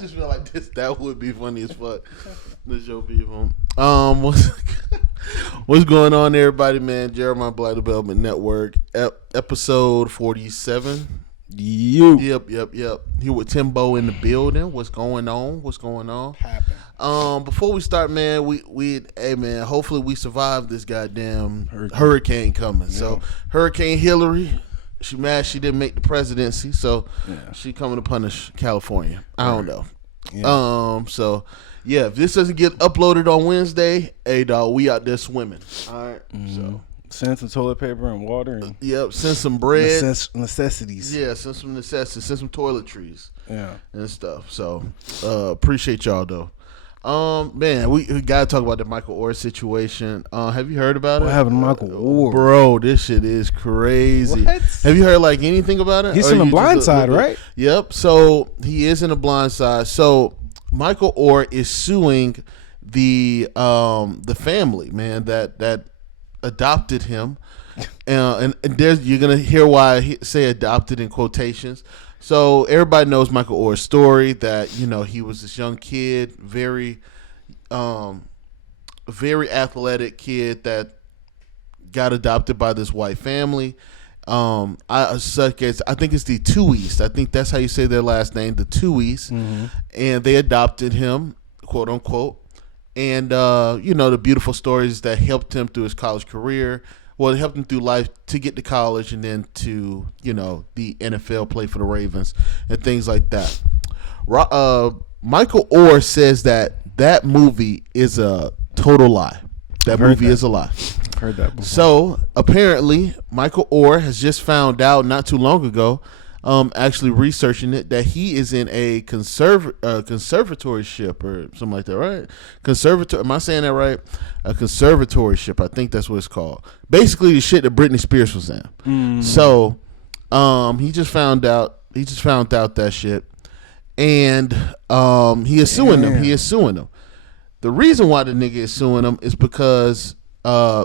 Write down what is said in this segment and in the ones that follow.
just feel like that would be funny as fuck. The show people. What's going on, everybody, man? Jeremiah Black Development Network, episode 47. Yep. Here with Timbo in the building. What's going on? Before we start, man, hopefully we survive this goddamn hurricane coming. Yeah. So Hurricane Hillary, she mad she didn't make the presidency, so she coming to punish California. I don't know. Yeah. If this doesn't get uploaded on Wednesday, hey dog, we out there swimming. All right. So send some toilet paper and water. And send some bread. Necessities. Yeah, send some necessities. Send some toiletries. Yeah. And stuff. So appreciate y'all though. Man, we gotta talk about the Michael Orr situation. Have you heard about it? What happened to Michael Orr? Bro, this shit is crazy. What? Have you heard like anything about it? He's in the Blind Side, right? Yep. So he is in the Blind Side. So Michael Orr is suing the family, man, that adopted him, and there's you're gonna hear why I say adopted in quotations. So everybody knows Michael Orr's story, that he was this young kid, very athletic kid that got adopted by this white family. I think it's the Tuohys. I think that's how you say their last name, the Tuohys. Mm-hmm. And they adopted him, quote unquote. And the beautiful stories that helped him through his college career. Well, it helped him through life to get to college and then to, the NFL, play for the Ravens and things like that. Michael Orr says that movie is a total lie. That movie is a lie. Heard that before. So apparently Michael Orr has just found out not too long ago, actually researching it, that he is in a conservatorship or something like that, right? Am I saying that right? A conservatorship, I think that's what it's called. Basically the shit that Britney Spears was in. Mm. So he just found out that shit, and he is suing them. The reason why the nigga is suing them is because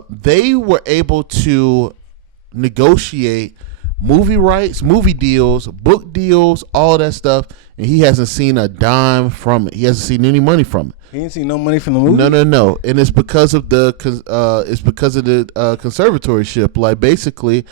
they were able to negotiate movie rights, movie deals, book deals, all that stuff, and he hasn't seen a dime from it. He hasn't seen any money from it. He ain't seen no money from the movie? No. And it's because of the conservatorship. Like, basically,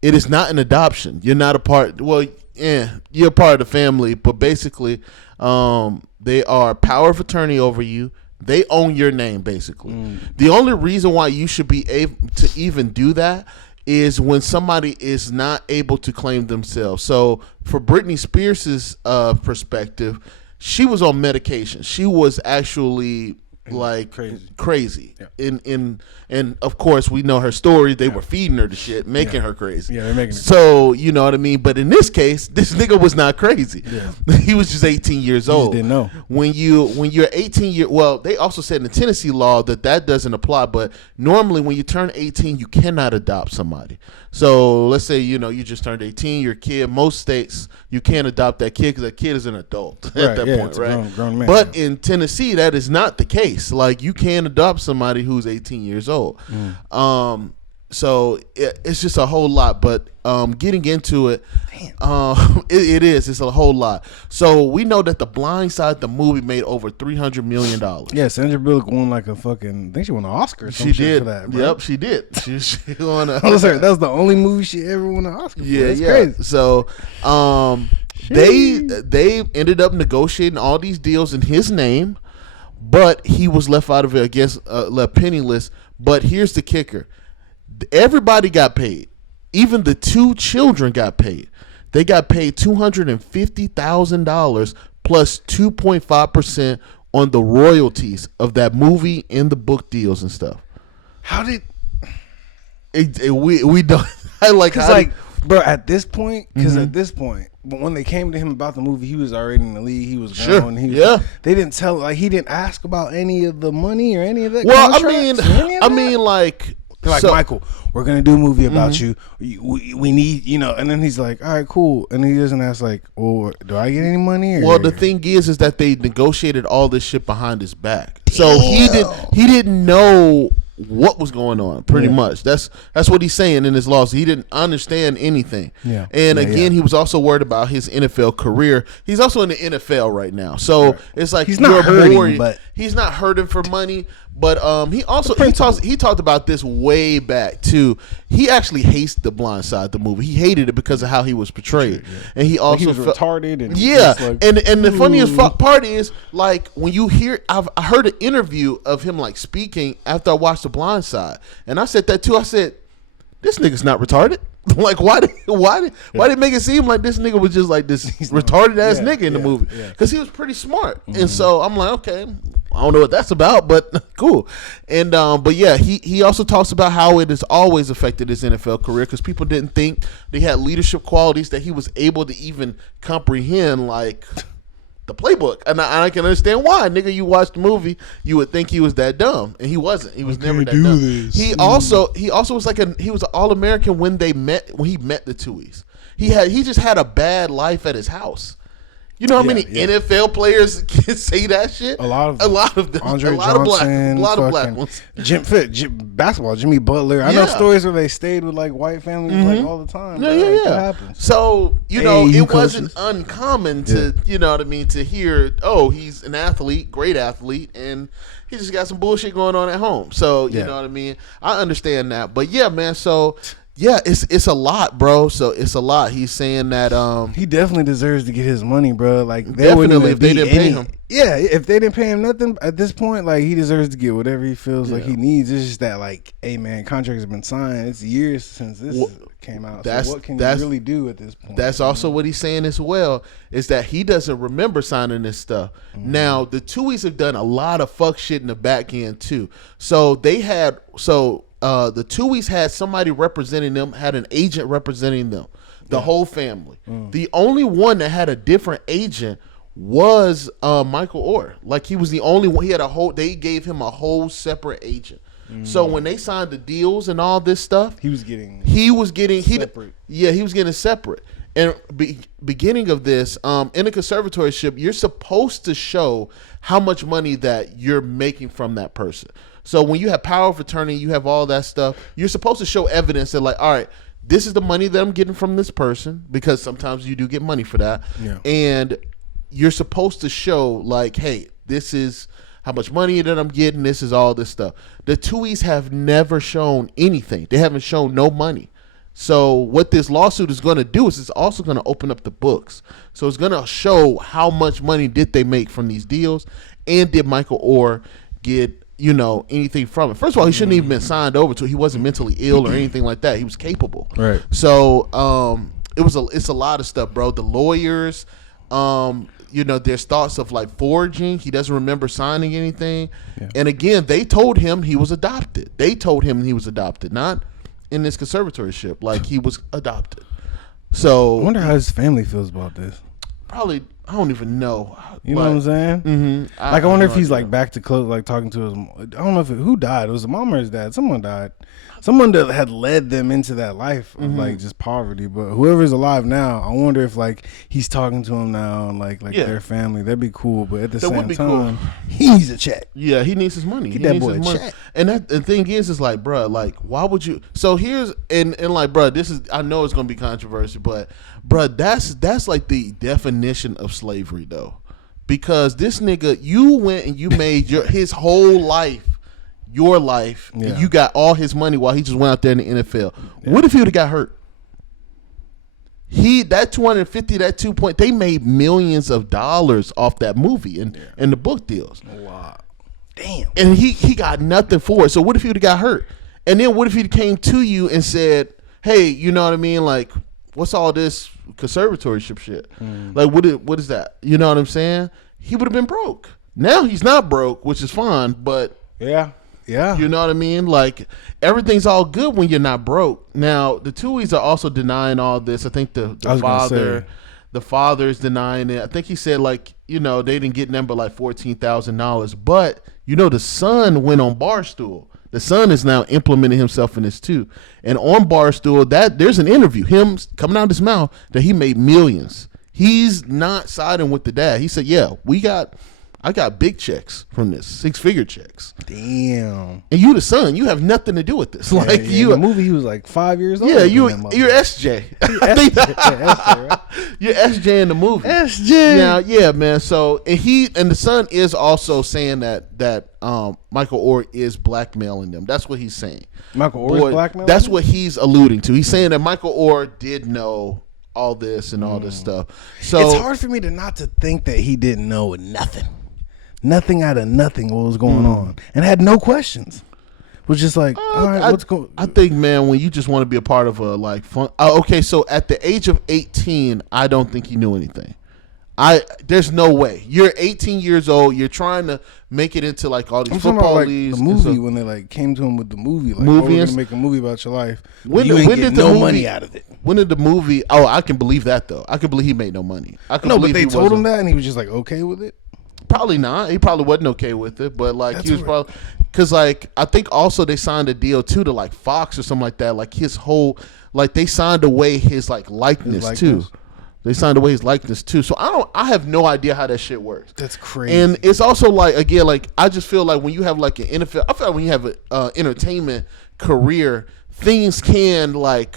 it is not an adoption. You're not a part. Well, you're a part of the family, but basically, they are power of attorney over you. They own your name, basically. The only reason why you should be able to even do that is when somebody is not able to claim themselves. So for Britney Spears' perspective, she was on medication. She was actually like crazy. Yeah. And of course we know her story. They were feeding her the shit, making her crazy. Yeah, they're making her so you know what I mean. But in this case, this nigga was not crazy. Yeah. He was just 18 years old. Just didn't know. When you're 18 well, they also said in the Tennessee law that doesn't apply. But normally when you turn 18, you cannot adopt somebody. So let's say you just turned 18, you're a kid. Most states you can't adopt that kid because that kid is an adult at that point, right? Grown man. But in Tennessee, that is not the case. Like, you can adopt somebody who's 18 years old. So it's just a whole lot. But getting into it, it's a whole lot. So we know that The Blind Side, the movie, made over $300 million. Yeah, Sandra Bullock won like a fucking, I think she won an Oscar or some she shit did. for that, bro. Yep, she did. She won a that was the only movie she ever won an Oscar for. That's crazy. So they ended up negotiating all these deals in his name, but he was left out of it, left penniless. But here's the kicker. Everybody got paid. Even the two children got paid. They got paid $250,000 plus 2.5% on the royalties of that movie and the book deals and stuff. How did we don't? I like, bro, at this point, but when they came to him about the movie, he was already in the league. He was grown. They didn't tell, he didn't ask about any of the money or any of that. Well, Michael, we're gonna do a movie about you. We need, and then he's like, all right, cool, and he doesn't ask well, do I get any money? Or? Well, the thing is that they negotiated all this shit behind his back, so he didn't know what was going on. Pretty much, that's what he's saying in his loss. He didn't understand anything. Yeah, and again, he was also worried about his NFL career. He's also in the NFL right now, so it's like he's not hurting, but he's not hurting for money. But he talked about this way back too. He actually hates The Blind Side, the movie. He hated it because of how he was portrayed, and he also he was retarded. And and the funniest part is like when you hear, I heard an interview of him like speaking after I watched The Blind Side, and I said that too. I said, this nigga's not retarded. Like why did it make it seem like this nigga was just like this retarded ass nigga in the movie? Because he was pretty smart, and so I'm like, okay, I don't know what that's about, but cool. And but yeah, he also talks about how it has always affected his NFL career because people didn't think they had leadership qualities that he was able to even comprehend, like the playbook. And I can understand why, nigga. You watched the movie, you would think he was that dumb, and he wasn't. He was never that dumb. He also was like he was an All-American when he met the Tuohys. He just had a bad life at his house. You know how many NFL players can say that shit? A lot of them. Andre Johnson, a lot of black ones. Basketball, Jimmy Butler. I know stories where they stayed with like white families like all the time. Yeah. That happens. So it wasn't uncommon to to hear, oh, he's an athlete, great athlete, and he just got some bullshit going on at home. So you know what I mean. I understand that, but yeah, man. So. Yeah, it's a lot, bro. So it's a lot. He's saying that he definitely deserves to get his money, bro. Like definitely if they didn't pay him. Yeah, if they didn't pay him nothing at this point, like he deserves to get whatever he feels like he needs. It's just that, like, hey man, contracts have been signed. It's years since this came out. So what can you really do at this point? That's also what he's saying as well, is that he doesn't remember signing this stuff. Now the Tuohys have done a lot of fuck shit in the back end too. So they had the Tuohys had somebody representing them, had an agent representing them, the whole family. The only one that had a different agent was Michael Orr. Like he was the only one. They gave him a whole separate agent. So when they signed the deals and all this stuff, he was getting separate. He was getting separate. And beginning of this, in a conservatorship, you're supposed to show how much money that you're making from that person. So when you have power of attorney, you have all that stuff, you're supposed to show evidence that, like, all right, this is the money that I'm getting from this person, because sometimes you do get money for that. Yeah. And you're supposed to show, like, hey, this is how much money that I'm getting. This is all this stuff. The Tuohys have never shown anything. They haven't shown no money. So what this lawsuit is going to do is it's also going to open up the books. So it's going to show how much money did they make from these deals, and did Michael Orr get anything from it. First of all, he shouldn't even been signed over to it. He wasn't mentally ill or anything like that. He was capable. Right. So it's a lot of stuff, bro. The lawyers, there's thoughts of like forging. He doesn't remember signing anything. Yeah. And again, they told him he was adopted. Not in this conservatorship. Like, he was adopted. So I wonder how his family feels about this. Probably, I don't even know. You know what I'm saying? Mm-hmm. I wonder if he's like back to close, like talking to his. I don't know who died. It was a mom or his dad. Someone died. Someone that had led them into that life of like just poverty. But whoever's alive now, I wonder if like he's talking to them now and like their family. That'd be cool. But at the same time, he needs a check. Yeah, he needs his money. Get that boy a check. And the thing is like, bro, like, why would you? So here's and like, bro, this is, I know it's gonna be controversial, but bro, that's like the definition of slavery though, because this nigga, you went and you made his whole life. Your life, and you got all his money while he just went out there in the NFL. Yeah. What if he would have got hurt? That 250, that 2 point, they made millions of dollars off that movie and the book deals. Wow, damn. And he got nothing for it. So what if he would have got hurt? And then what if he came to you and said, "Hey, you know what I mean? Like, what's all this conservatorship shit? Like, what is that? You know what I'm saying?" He would have been broke. Now he's not broke, which is fine, but yeah. You know what I mean? Like, everything's all good when you're not broke. Now, the Tuohys are also denying all this. I think the father is denying it. I think he said, like, they didn't get nothing but like $14,000. But, the son went on Barstool. The son is now implementing himself in this too. And on Barstool, there's an interview, him coming out of his mouth, that he made millions. He's not siding with the dad. He said, yeah, we got I got big checks from this, 6-figure checks. Damn. And you the son, you have nothing to do with this. Yeah, Like you, in the movie, he was like 5 years old. yeah, you're SJ. SJ, right? You're SJ in the movie. SJ. Now, yeah, man. So and the son is also saying that Michael Orr is blackmailing them. That's what he's saying. Michael Orr is blackmailing. That's what he's alluding to. He's saying that Michael Orr did know all this and all this stuff. So it's hard for me to not to think that he didn't know nothing out of nothing what was going on, and had no questions. Was just like, all right, what's going? I think, man, when you just want to be a part of a like fun. Okay, so at the age of 18, I don't think he knew anything. There's no way. You're 18 years old. You're trying to make it into like all these football leagues. The movie when they like came to him with the movie, like, movie, we're gonna make a movie about your life. When you ain't did get the no movie, money out of it. When did the movie? Oh, I can believe that though. I can believe he made no money. I can No, believe but they told him that, and he was just like okay with it. Probably not. He probably wasn't okay with it, but like he was probably because like I think also they signed a deal too to like Fox or something like that. Like his whole like they signed away his like likeness too. They signed away his likeness too. So I have no idea how that shit works. That's crazy. And it's also like again like I just feel like when you have like an NFL, I feel like when you have an entertainment career, things can like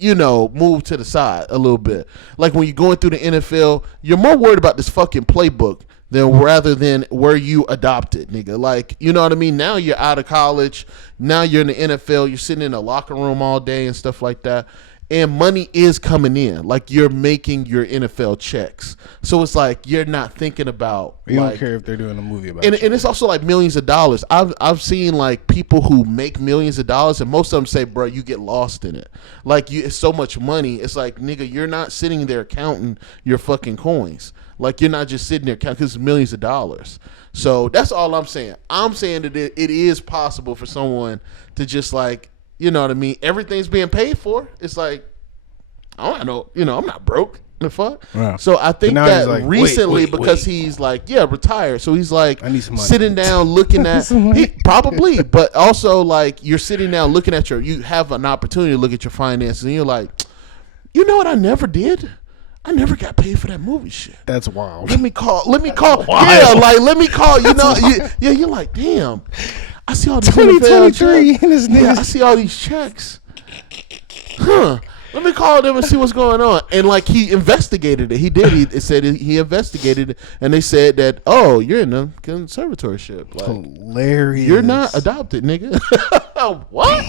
move to the side a little bit. Like when you're going through the NFL, you're more worried about this fucking playbook rather than where you adopted, nigga. Like, you know what I mean? Now you're out of college. Now you're in the NFL. You're sitting in a locker room all day and stuff like that. And money is coming in. Like, you're making your NFL checks. So it's like you're not thinking about. You like, don't care if they're doing a movie about it. And it's also like millions of dollars. I've seen like people who make millions of dollars, and most of them say, bro, you get lost in it. Like, it's so much money. It's like, nigga, you're not sitting there counting your fucking coins. Like, you're not just sitting there counting because it's millions of dollars. So that's all I'm saying. I'm saying that it is possible for someone to just like, you know what I mean? Everything's being paid for. It's like, I don't know, I'm not broke. The fuck? Yeah. So I think that like, recently because he's like, retired. So he's like I need some money. Sitting down looking at probably, but also like you're sitting down looking at you have an opportunity to look at your finances and you're like, you know what I never did? I never got paid for that movie shit. That's wild. Let me call. Yeah, like let me call. You know, you're like, damn. I see all these 2023 in his I see all these checks. Huh. Let me call them and see what's going on. And like he investigated it. He did. It said he investigated it, and they said that you're in a conservatorship. Like, hilarious. You're not adopted, nigga. What?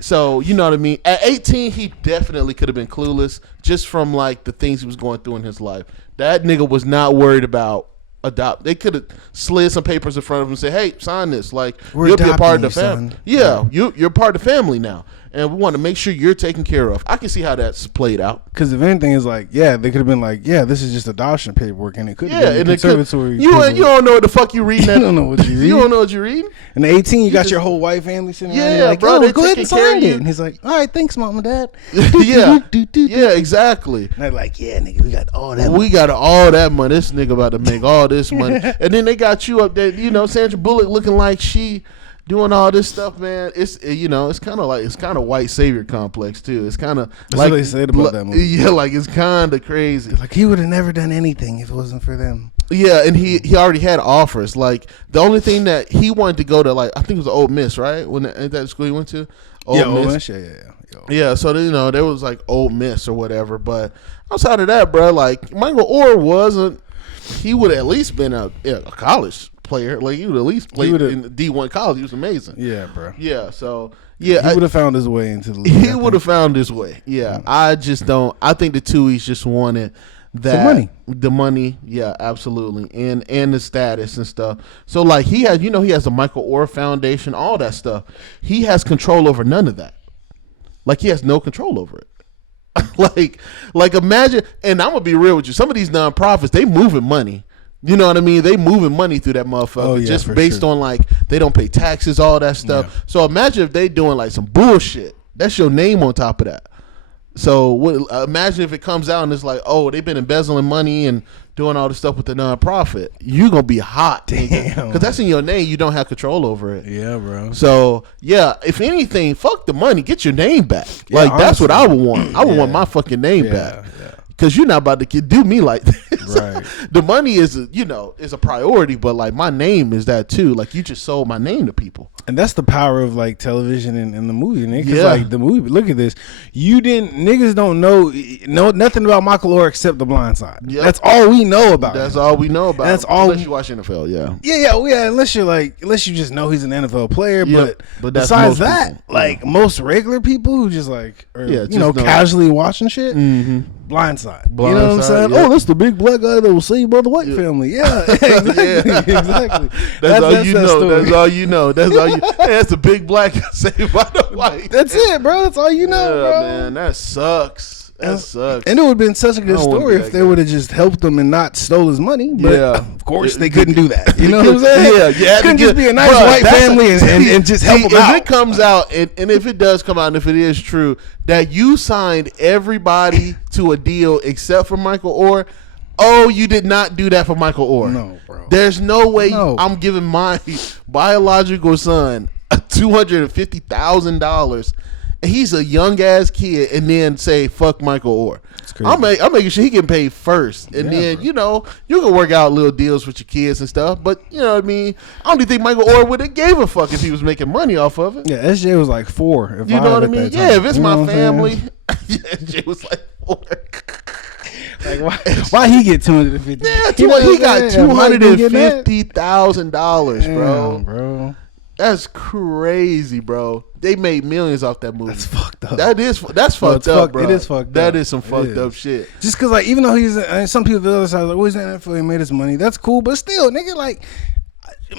So you know what I mean. At 18, he definitely could have been clueless just from like the things he was going through in his life. That nigga was not worried about adopt. They could have slid some papers in front of him and said, "Hey, sign this. Like you'll be a part of the family. Yeah, you're part of the family now, and we want to make sure you're taken care of." I can see how that's played out. Because if anything is like, they could have been like, this is just adoption paperwork, and it could have been conservatory. You don't know what the fuck you reading. You don't know what you reading. You don't know what you're reading. And at 18, you got your whole white family sitting there. Like, bro, they go ahead and sign it. And he's like, all right, thanks, mom and dad. Yeah, exactly. And they're like, yeah, nigga, we got all that. We got all that money. This nigga about to make all this money. And then they got you up there, Sandra Bullock looking like she doing all this stuff, man. It's kind of white savior complex too. It's kind of like what they said about that movie. Yeah, like it's kind of crazy. Like he would have never done anything if it wasn't for them. Yeah, and he already had offers. Like the only thing that he wanted to go to, like I think it was Ole Miss, right? Ain't that school he went to? Ole Miss. Yeah, so there was like Ole Miss or whatever. But outside of that, bro, like Michael Orr wasn't. He would have at least been a college player. Like he would at least played in D1 college. He was amazing. Yeah, bro. Yeah, so yeah, he would have found his way into the league. He would have found his way. Yeah, I just don't. I think the Tuohys just wanted the money. Yeah, absolutely, and the status and stuff. So like he has, he has the Michael Orr Foundation, all that stuff. He has control over none of that. Like he has no control over it. like imagine, and I'm gonna be real with you. Some of these nonprofits, they moving money. You know what I mean? They moving money through that motherfucker just based on like they don't pay taxes, all that stuff. Yeah. So imagine if they doing like some bullshit. That's your name on top of that. So imagine if it comes out and it's like, they've been embezzling money and doing all this stuff with the nonprofit. You're gonna be hot, because that's in your name. You don't have control over it. Yeah, bro. So yeah, if anything, fuck the money. Get your name back. Like honestly, that's what I would want. I would want my fucking name back. Yeah. because you're not about to do me like this. Right. The money is a priority, but like my name is that too. Like you just sold my name to people. And that's the power of like television and the movie, nigga. Cause Yeah. like the movie, look at this. Niggas don't know nothing about Michael Orr except The Blind Side. Yep. That's all we know about. That's him. all we know about. That's all. Unless you watch NFL, yeah. Yeah. Unless you just know he's an NFL player, Yep. but That's besides most that, people. like most regular people who just like, Just casually watching shit. Mm-hmm. Blindside. You know what I'm Blindside, saying? yeah. Oh, that's the big black guy that was saved by the white family. Yeah, exactly. Exactly. That's all you that know. story. That's all you know. That's all you. Hey, that's the big black saved by the white. That's it, bro. That's all you know, Yeah, bro. man, that sucks. That sucks. And it would have been such a good I don't wanna story be if that they guy. would have just helped him and not stole his money. But Yeah. of course they couldn't do that. You know what I'm saying? Yeah, you had to couldn't just get- be a nice Bruh, white that's family and just help See, them if out. it comes out, and if it does come out, and if it is true that you signed everybody to a deal except for Michael Orr, oh, you did not do that for Michael Orr. No, bro. There's no way No. I'm giving my biological son $250,000, and he's a young ass kid, and then say fuck Michael Orr. crazy. I'm making sure he getting paid first, and Yeah, then bro. you can work out little deals with your kids and stuff. But you know what I mean. I don't even think Michael Orr would have gave a fuck if he was making money off of it. Yeah, SJ was like 4. If You know what I at mean? that Yeah, time. if it's You know my what I'm saying? family, yeah, Jay was like 4. Like why he get 250? Yeah, You know what he I'm got saying? Mike didn't get that? $250,000, bro. Damn, bro. That's crazy, bro. They made millions off that movie. That's fucked up. That's Well, fucked it's up, fucked- bro. it is fucked That up. is some It fucked is. up shit. Just because, like, even though some people the other side are like, oh, he's in NFL, he made his money. That's cool, but still, nigga, like,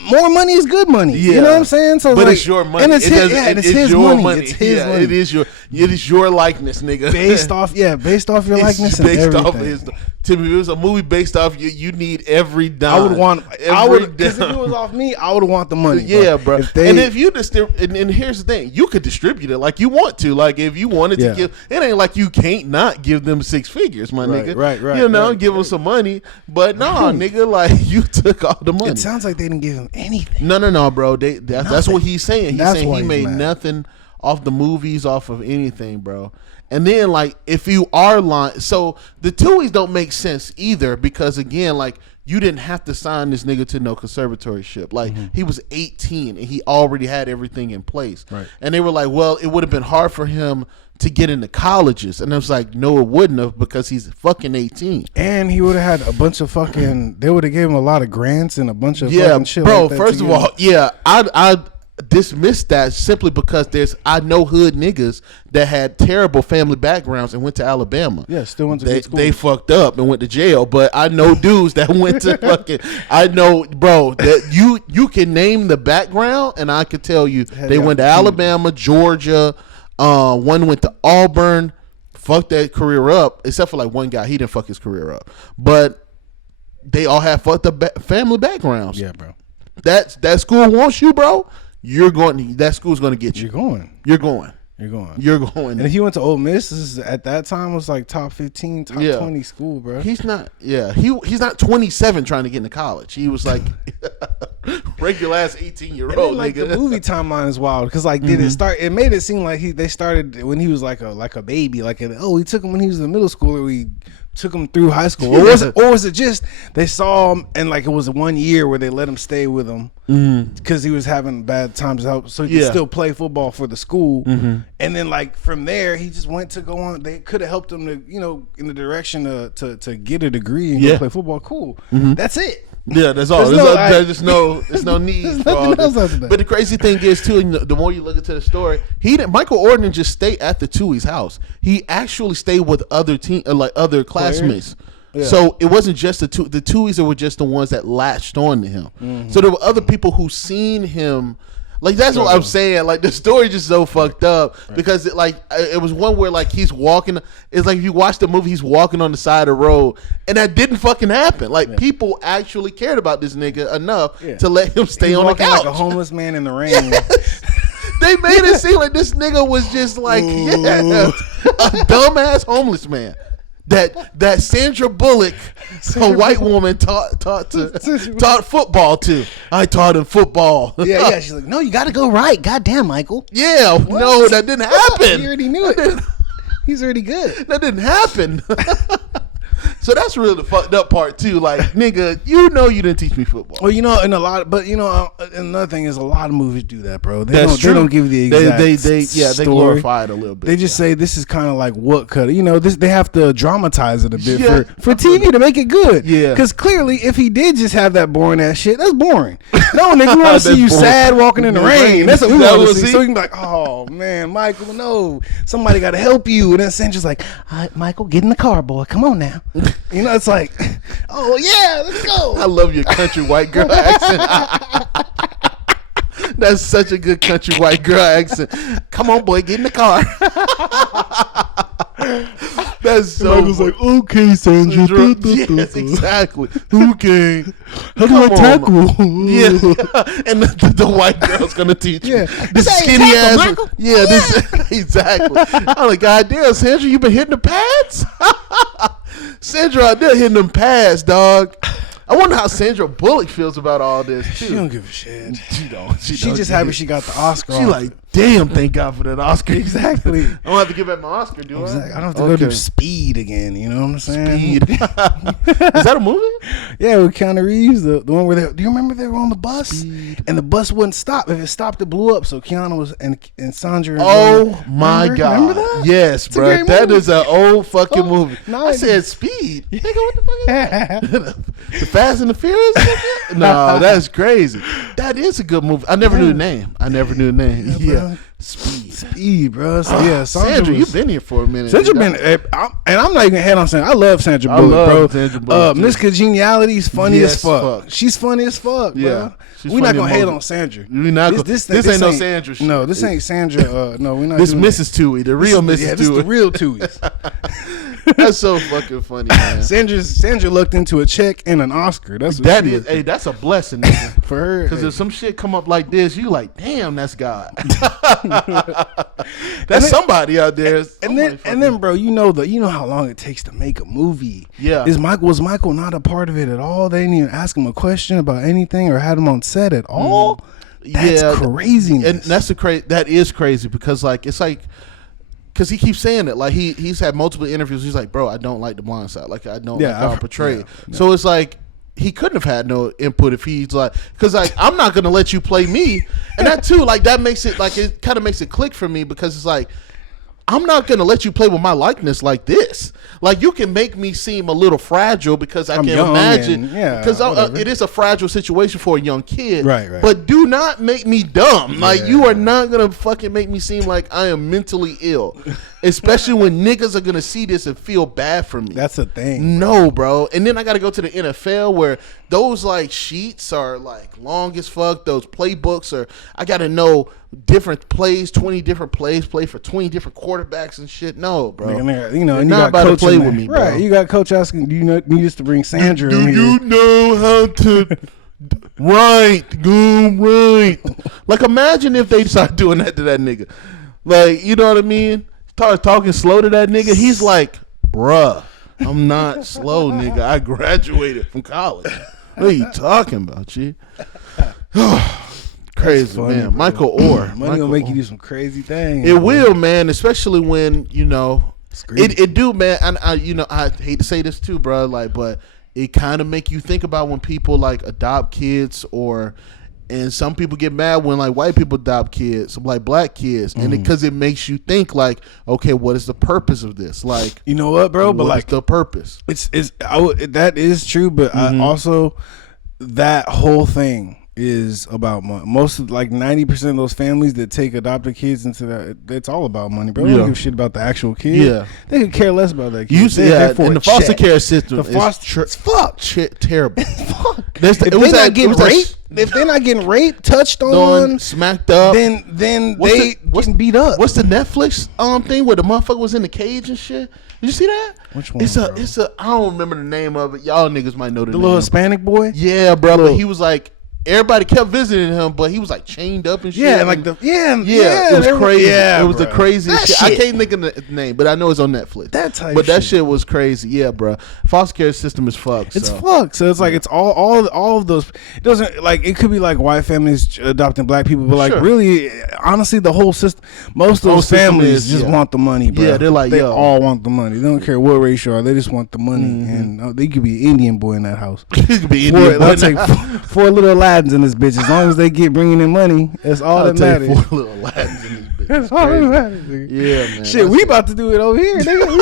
more money is good money. Yeah. You know what I'm saying? So, But like, it's your money. and it's It his, doesn't- and it's it's his your money. It's his Yeah, money. It is your likeness, nigga. based off your likeness and based everything. off his. To me, if it was a movie based off you need every dime. I would want. Because if dime. it was off me, I would want the money. Yeah, bro. If they, and if you and here's the thing, you could distribute it like you want to. Like if you wanted Yeah. to give, it ain't like you can't not give them 6 figures, my Right, nigga. right, You know, right, give them some money. But nah, nigga, like you took all the money. it sounds like they didn't give him anything. No, bro. That's what he's saying. He's That's saying why he he's made mad. nothing off the movies, off of anything, bro. And then, like, if you are lying, so the Tuohys don't make sense either because, again, like, you didn't have to sign this nigga to no conservatorship. Like, he was 18 and he already had everything in place. Right. And they were like, well, it would have been hard for him to get into colleges. And I was like, no, it wouldn't have because he's fucking 18. And he would have had a bunch of fucking. They would have gave him a lot of grants and a bunch of Yeah, fucking shit. bro. like that First to of get- all, yeah, I dismissed that simply because I know hood niggas that had terrible family backgrounds and went to Alabama. Yeah, still went to good school. They fucked up and went to jail. But I know dudes that went to fucking. I know, bro, that you can name the background and I could tell you Had they the went to opportunity. Alabama, Georgia. One went to Auburn. Fucked that career up, except for like one guy. He didn't fuck his career up, but they all have fucked up family backgrounds. Yeah, bro. That school wants you, bro. You're going. That school's going to get you. You're going. You're going. You're going. You're going. And if he went to Ole Miss, this is, at that time was like top 15, top Yeah. 20 school, bro. He's not. Yeah, he's not 27 trying to get into college. He was like regular ass 18-year-old Like nigga. the movie timeline is wild because like did it start? It made it seem like they started when he was like a baby. Like he took him when he was in middle school, or we took him through high school, or was it just they saw him and like it was 1 year where they let him stay with him because he was having bad times out, so he could Yeah. still play football for the school. And then like from there he just went to go on. They could have helped him to in the direction to get a degree and Yeah. go play football. Cool, that's it. Yeah, that's all. There's There's no need There's for all nothing else this. after that. But the crazy thing is too, the more you look into the story, Michael Orr didn't just stay at the Tuohy's house. He actually stayed with other other classmates. Yeah. So it wasn't just the Tuohy's were just the ones that latched on to him. So there were other people who seen him. Like that's what I'm saying. Like the story just so fucked up because it was one where like he's walking. It's like if you watch the movie, he's walking on the side of the road, and that didn't fucking happen. Like people actually cared about this nigga enough to let him stay He's on the walking couch. like a homeless man in the rain. They made it seem like this nigga was just like a dumbass homeless man. That Sandra Bullock, a white woman, taught football to. I taught him football. Yeah. She's like, no, you got to go right. Goddamn, Michael. Yeah, no, that didn't happen. He already knew it. He's already good. That didn't happen. So that's really the fucked up part too. Like, nigga, you didn't teach me football. Well, and another thing is a lot of movies do that, bro. They True. don't give you the exact they story. glorify it a little bit. They just say this is kind of like what could they have to dramatize it a bit for TV to make it good. Yeah, because clearly if he did just have that boring ass shit, that's boring. No, nigga, we want to see you boring. Sad walking in the rain. That's what we want to see. So you can be like, oh man, Michael, no, somebody got to help you. And then Sandra's like, all right, Michael, get in the car, boy. Come on now. It's like, oh yeah, let's go. I love your country white girl accent. That's such a good country white girl accent. Come on, boy, get in the car. That's so. Michael's like, okay, Sandra. Yes, exactly. Okay. How do I tackle? Yeah. And the white girl's gonna teach you. Yeah. This skinny ass. Michael? Yeah. This exactly. I'm like, God damn, Sandra, you been hitting the pads? Sandra out there hitting them pads, dog. I wonder how Sandra Bullock feels about all this too. She don't give a shit. She don't. She just happy she got the Oscar. She like, damn, thank God for that Oscar. Exactly. I don't have to give back my Oscar, do I? Exactly. I don't have to go do Speed again. You know what I'm saying? Speed. Is that a movie? Yeah, with Keanu Reeves, the one where do you remember they were on the bus Speed. and the bus wouldn't stop? If it stopped, it blew up. So Keanu was and Sandra. Oh my God! Remember that? Yes, bro. That is an old fucking movie. No, I said Speed. Nigga, what the fuck is that? The Fast and the Furious? No, that's crazy. That is a good movie. I never knew the name. Yeah. Speed, bro. So, yeah, Sandra, you've been here for a minute. Sandra been, and I'm not even head on Sandra. I love Sandra Bullock, bro. Miss Congeniality is funny as fuck. She's funny as fuck, bro. Yeah, we're not gonna hate on Sandra. This ain't no Sandra shit. No, this ain't Sandra. No, we're not. This Mrs. Toohey, the real Mrs. Toohey. Yeah, this is the real Toohey. That's so fucking funny, man. Sandra looked into a check and an Oscar. That's what that is. Hey, that's a blessing, nigga. For her. Because if some shit come up like this, you like, damn, that's God. That's somebody out there. And then, bro, you know how long it takes to make a movie. Yeah. Was Michael not a part of it at all? They didn't even ask him a question about anything or had him on set at all. That's craziness. And that is crazy because like it's like. Because he keeps saying it, like he's had multiple interviews. He's like, bro, I don't like The Blind Side. Like I don't like how I portray it. So it's like he couldn't have had no input if he's like, because like I'm not gonna let you play me, and that too, like that makes it like it kind of makes it click for me because it's like I'm not gonna let you play with my likeness like this. Like you can make me seem a little fragile because I can imagine, because it is a fragile situation for a young kid, right? But do not make me dumb. Like you are not gonna fucking make me seem like I am mentally ill, especially when niggas are gonna see this and feel bad for me. That's the thing. No, bro. And then I gotta go to the NFL where those like sheets are like long as fuck. Those playbooks are. I gotta know different plays, 20 different plays, play for 20 different quarterbacks and shit. No, bro. You know, and you not got about to play with me, bro. Right? You got coach asking, do you need us to bring Sandra? Do you know how to right? Like imagine if they start doing that to that nigga. Like you know what I mean? Start talking slow to that nigga. He's like, bruh, I'm not slow, nigga. I graduated from college. What are you talking about, G? Crazy, funny, man. Bro. Michael Orr. Money gonna make you do some crazy things. It will, man. Especially when it do, man. And I hate to say this too, bro. Like, but it kind of make you think about when people like adopt kids, and some people get mad when like white people adopt kids, like black kids, and because it makes you think like, okay, what is the purpose of this? Like, you know what, bro? But like the purpose. That is true, but I also that whole thing is about money. Most of like 90% of those families that take adopted kids into that, it's all about money, bro. They don't give a shit about the actual kid. Yeah, they could care less about that kid. And the foster care system is terrible. Fuck. If they're not getting raped, touched on, smacked up, then they getting beat up. What's the Netflix thing where the motherfucker was in the cage and shit? Did you see that? Which one? It's a I don't remember the name of it. Y'all niggas might know the name. Little Hispanic boy? Yeah, brother. He was like everybody kept visiting him, but he was like chained up and shit. Yeah, and like it was crazy. Yeah, it was the bro. craziest shit. I can't think of the name, but I know it's on Netflix. That type but that shit. shit was crazy. Yeah, bro. Foster care system is fucked. It's fucked. So it's like it's all of those. It doesn't like it could be like white families adopting black people, but like really, honestly, the whole system. Most of those families just want the money, bro. Yeah, they're like, they yo, all want the money. They don't care what race you are. They just want the money, and they could be an Indian boy in that house. He could be Indian boy. They'll take four little Aladdins in this bitch. As long as they get bringing in money, that's all that matters. 4 little Aladdins in this bitch. That's all that matters. Nigga. Yeah, man. Shit, we about to do it over here, nigga.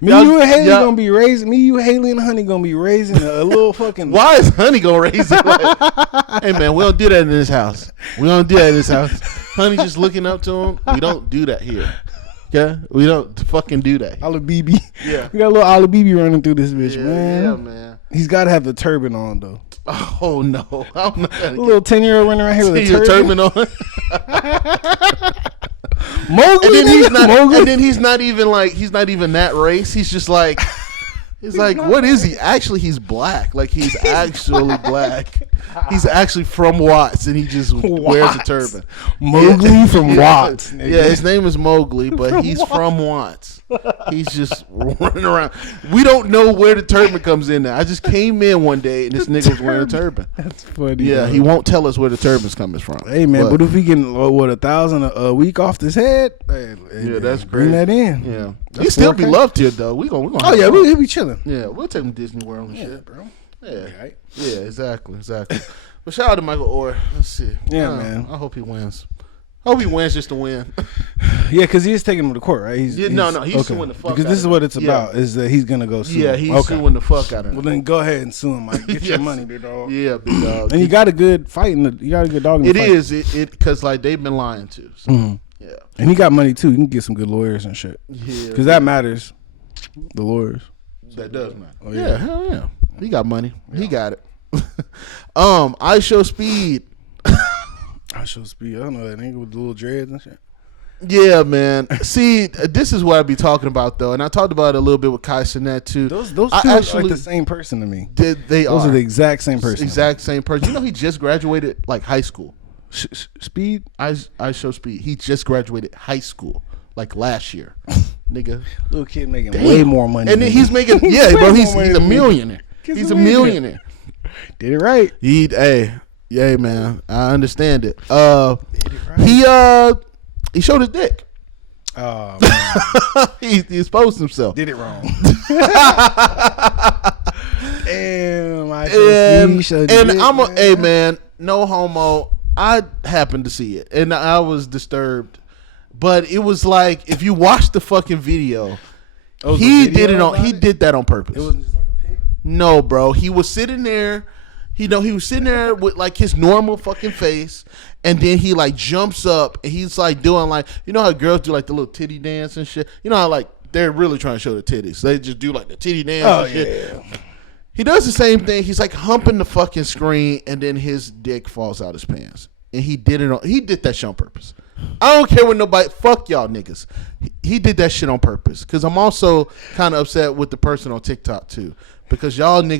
Me, you, and Haley gonna be raising. Me, you, Haley, and Honey gonna be raising a little fucking. Why is Honey gonna raise it? Like, hey man, we don't do that in this house. We don't do that in this house. Honey just looking up to him. We don't do that here. Okay, we don't fucking do that. Ala BB. Yeah, we got a little Ala BB running through this bitch, yeah, man. Yeah, man. He's got to have the turban on though. Oh no, I'm not a little 10-year-old running around here with a turban on. Mowgli, and then he's not. Mowgli? And then he's not even that race. He's just like. He's like, what is he? Actually, he's black. Like, he's actually black. He's actually from Watts, and he just wears a turban. Mowgli from Watts. Yeah, his name is Mowgli, but he's from Watts. He's just running around. We don't know where the turban comes in now. I just came in one day, and this nigga was wearing a turban. That's funny. Yeah, he won't tell us where the turban's coming from. Hey, man, but if he can, $1,000 a week off this head? Hey, yeah, that's bring crazy. that in. Yeah. He still be loved here, though. We gonna oh, yeah, he'll be chilling. Yeah, we'll take him to Disney World and shit, bro. Yeah, right. Yeah, exactly. But shout out to Michael Orr. Let's see. Yeah, man. I hope he wins. I hope he wins just to win. Yeah, because he is taking him to court, right? He's suing the fuck. Because this is what it's about: is that he's gonna go sue. Yeah, he's suing the fuck out of him. Well, then go ahead and sue him, Mike. Get your money, big dog. Yeah, big dog. And you got a good fight you got a good dog in the fight. It is because like they've been lying too. So, yeah, and he got money too. You can get some good lawyers and shit. Yeah, because that matters. The lawyers. That does matter. Oh, yeah, hell yeah. He got money. Yeah. He got it. I Show Speed. I Show Speed. I don't know that nigga with the little dreads and shit. Yeah, man. See, this is what I be talking about though, and I talked about it a little bit with Kai Cenat too. Those two are like the same person to me. Those are the exact same person. Exact same person. You know, he just graduated like high school. Speed. I Show Speed. He just graduated high school like last year, nigga. Little kid making way more money. And then he's making bro. He's a millionaire. He's a millionaire. Did it right. Yeah, man. I understand it. He showed his dick. Oh, man. he exposed himself. Did it wrong. Damn. Hey man, no homo. I happened to see it and I was disturbed, but it was like if you watch the fucking video, he did that on purpose. It wasn't just like a pig? No, bro. He was sitting there. He was sitting there with like his normal fucking face, and then he like jumps up and he's like doing like, you know how girls do like the little titty dance and shit. You know how like they're really trying to show the titties. They just do like the titty dance and shit. Yeah. He does the same thing. He's like humping the fucking screen, and then his dick falls out his pants. And he did that shit on purpose. I don't care what nobody. Fuck y'all niggas. He did that shit on purpose. Because I'm also kind of upset with the person on TikTok too. Because y'all young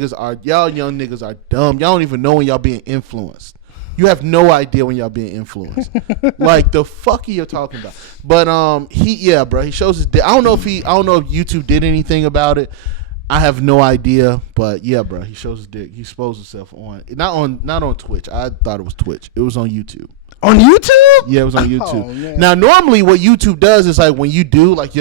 niggas are dumb. Y'all don't even know when y'all being influenced. You have no idea when y'all being influenced. Like the fuck are you talking about? But bro, he shows his dick. I don't know if YouTube did anything about it. I have no idea, but yeah, bro, he shows his dick. He exposed himself not on Twitch. I thought it was Twitch. It was on YouTube. On YouTube? Yeah, it was on YouTube. Now, normally what YouTube does is like when you do like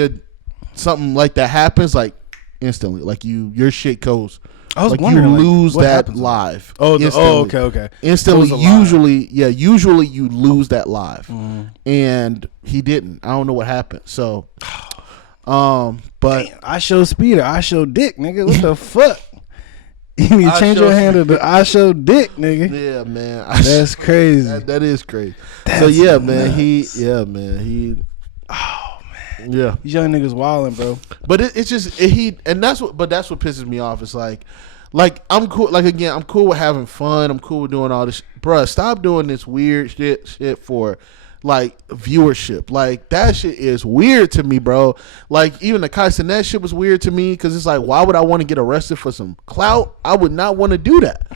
something like that happens, like instantly, like your shit goes. I was like wondering, you lose like, that live. Okay. Instantly, usually you lose that live, and he didn't. I don't know what happened. So, but damn, I Show Speed or I Show Dick, nigga. What the fuck? You need to change your handle to I Show Dick, nigga. Yeah, man. That's crazy. That is crazy. That's so yeah, nuts. man. Oh man. Yeah. These young niggas wilding, bro. But that's what pisses me off. It's like I'm cool. Like again, I'm cool with having fun. I'm cool with doing all this, bruh. Stop doing this weird shit for like viewership. Like that shit is weird to me, bro. Like even the Kai Cenat shit was weird to me because it's like, why would I want to get arrested for some clout? I would not want to do that.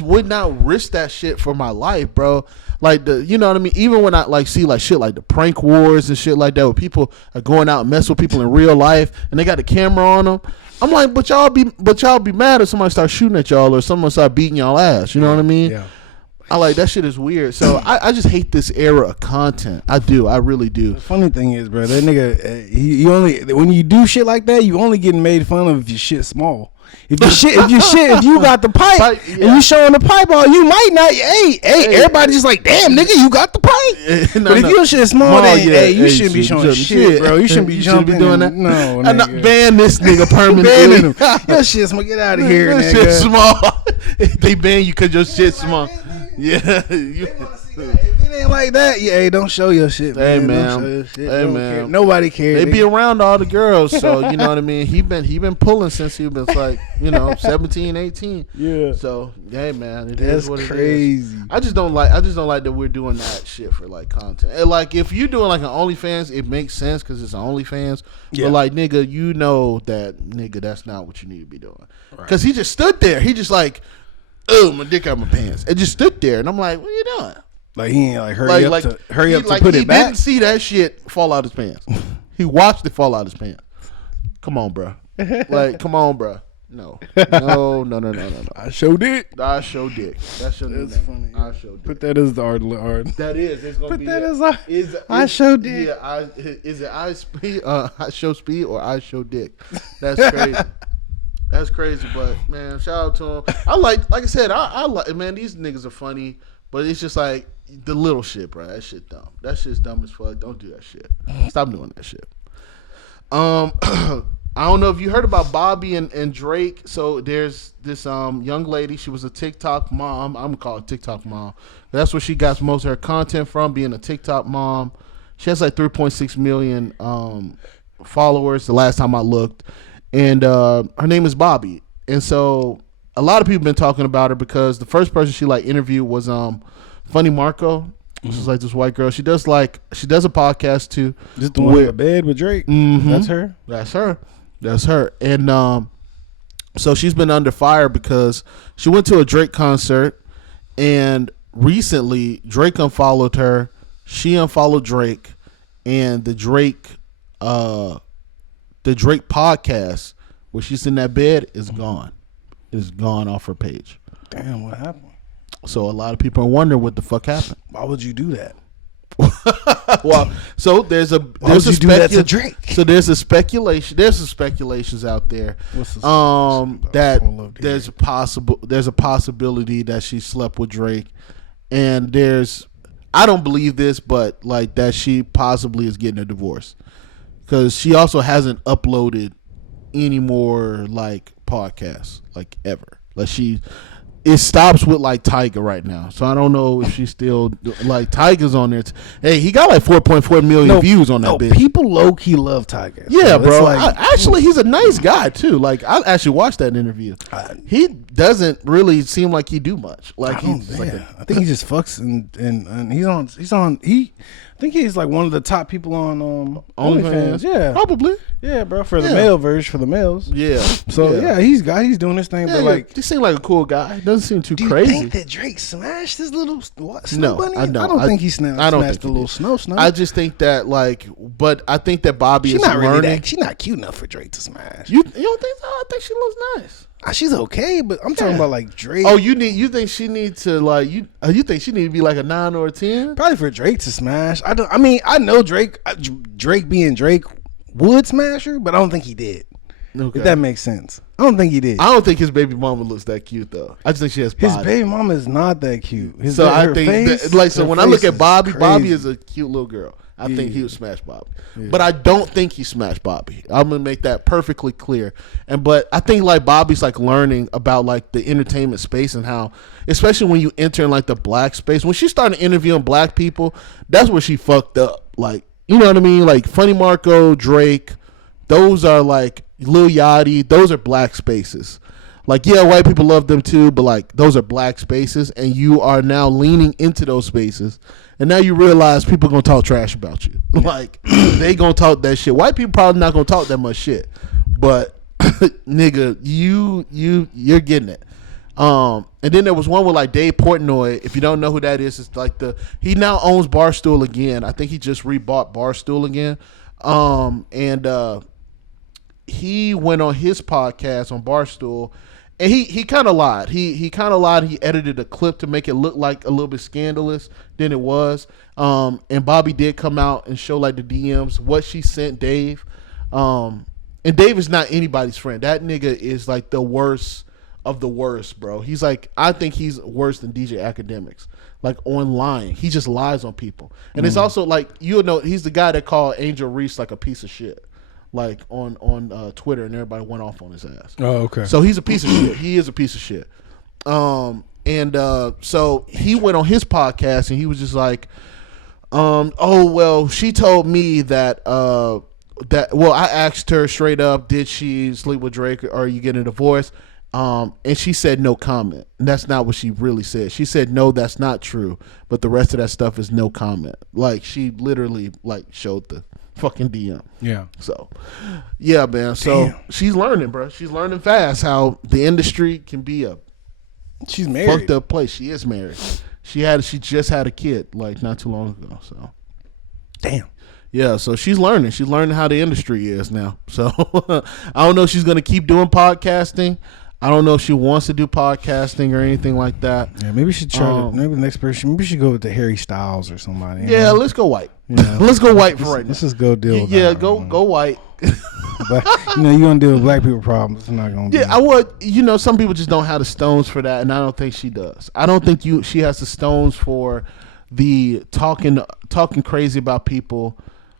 would not risk that shit for my life, bro. Like you know what I mean? Even when I like see like shit like the prank wars and shit like that, where people are going out and mess with people in real life and they got the camera on them. I'm like, but y'all be mad if somebody starts shooting at y'all or someone start beating y'all ass. You know what I mean? Yeah. I like that shit is weird. So I just hate this era of content. I do. I really do. The funny thing is, bro, that nigga, he only when you do shit like that, you only getting made fun of if your shit small. If you got the pipe and you showing the pipe all, you might not. Hey, everybody just like, damn, nigga, you got the pipe. But if your shit small, then you shouldn't be showing shit, bro. You shouldn't be jumping. Doing that. No, I'm not ban this nigga permanently. Your shit small. Get out of here, your nigga. Shit small. They ban you because your shit small. Yeah. If it ain't like that, don't show your shit, man. Hey, man. Don't show your shit. Hey, man. Nobody cares. They be around all the girls, so you know what I mean. He been pulling since he was like 17, 18. Yeah. So hey, man, That's is what crazy. it is. I just don't like that we're doing that shit for like content. And like if you're doing like an OnlyFans, it makes sense because it's an OnlyFans. Yeah. But like nigga, you know that nigga, that's not what you need to be doing. Because he just stood there. He just like, oh, my dick out my pants, and just stood there, and I'm like, what are you doing? Like he ain't like hurry up to put it back. He didn't see that shit fall out his pants. He watched it fall out his pants. Come on, bro. Like, come on, bro. No. I showed it. That's your That's funny. I showed it. Put that as the art. That is. It's gonna Put be that as art. I showed it. Yeah. Is it I speed? I show speed or I show dick? That's crazy. That's crazy, but man, shout out to him. I like I said, I like, man, these niggas are funny, but it's just like the little shit, bro. That shit dumb. That shit's dumb as fuck. Don't do that shit. Stop doing that shit. I don't know if you heard about Bobby and Drake. So there's this young lady. She was a TikTok mom. I'm gonna call it TikTok mom. That's where she got most of her content from, being a TikTok mom. She has like 3.6 million followers the last time I looked. And her name is Bobby. And so a lot of people been talking about her because the first person she like interviewed was Funny Marco. Which is like this white girl. She does a podcast too. Just the one in the bed with Drake. Mm-hmm. That's her. That's her. And so she's been under fire because she went to a Drake concert, and recently Drake unfollowed her. She unfollowed Drake, and the Drake podcast where she's in that bed is gone. It's gone off her page. Damn, what happened? So a lot of people are wondering what the fuck happened. Why would you do that? Well, so there's a Drake. So there's some speculations out there that there's a possibility that she slept with Drake, and I don't believe this, but like that she possibly is getting a divorce because she also hasn't uploaded any more like podcasts like ever. Like it stops with like Tyga right now, so I don't know if she's still like Tyga's on there. Hey, he got like 4.4 million views on that bitch. People low key love Tyga. Yeah, bro. Actually, he's a nice guy too. Like I actually watched that interview. He doesn't really seem like he do much. Like I think he just fucks and he's on. I think he's like one of the top people on OnlyFans. Yeah, probably. Yeah, bro. For the male version, for the males. Yeah. So he's doing his thing. But like, he seemed like a cool guy. Doesn't seem too crazy. Do you think that Drake smashed his little snow bunny? I don't think he smashed the little snow. I just think that but I think that Bobby is learning. She's not cute enough for Drake to smash. You don't think so? I think she looks nice. She's okay, but I'm talking about like Drake. Oh, you think she needs to like you think she need to be like a 9 or a 10? Probably for Drake to smash. I know Drake being Drake would smash her, but I don't think he did. Okay. If that makes sense. I don't think he did. I don't think his baby mama looks that cute though. I just think she has body. His baby mama is not that cute. I think when I look at Bobby, Bobby is a cute little girl. I think he would smash Bobby. Yeah. But I don't think he smashed Bobby. I'm gonna make that perfectly clear. But I think like Bobby's like learning about like the entertainment space and how, especially when you enter in like the black space. When she started interviewing black people, that's where she fucked up. Like, you know what I mean? Like Funny Marco, Drake, those are like Lil Yachty, those are black spaces. Like, yeah, white people love them too, but like those are black spaces, and you are now leaning into those spaces. And now you realize people gonna talk trash about you. Like they gonna talk that shit. White people probably not gonna talk that much shit, but nigga, you're getting it. And then there was one with like Dave Portnoy. If you don't know who that is, it's like he now owns Barstool again. I think he just rebought Barstool again. And he went on his podcast on Barstool, and he kind of lied. He kind of lied. He edited a clip to make it look like a little bit scandalous than it was. And Bobby did come out and show like the DMs what she sent Dave. And Dave is not anybody's friend. That nigga is like the worst of the worst, bro. He's like, I think he's worse than DJ Academics, like on lying. He just lies on people. And it's also like, you know, he's the guy that called Angel Reese like a piece of shit, like on Twitter, and everybody went off on his ass. Oh, okay. So he's a piece of shit. He is a piece of shit. So he went on his podcast and he was just like, oh, well, she told me that I asked her straight up, did she sleep with Drake, or are you getting a divorce? And she said no comment. And that's not what she really said. She said, no, that's not true. But the rest of that stuff is no comment. Like, she literally like showed the fucking DM. Yeah. So, yeah, man. So she's learning, bro. She's learning fast how the industry can be a she's married. Fucked up place. She is married. She just had a kid like not too long ago. So, damn. Yeah, so she's learning. She's learning how the industry is now. So I don't know if she's gonna keep doing podcasting. I don't know if she wants to do podcasting or anything like that. Yeah, maybe she should try. Maybe the next person. Maybe she should go with the Harry Styles or somebody. Yeah, know? let's go white. Yeah. Let's go white for right now. Let's just go deal with that. Yeah, go white. But you're gonna deal with black people problems. It's not gonna. Yeah, I would. You know, some people just don't have the stones for that, and I don't think she does. I don't think she has the stones for the talking crazy about people,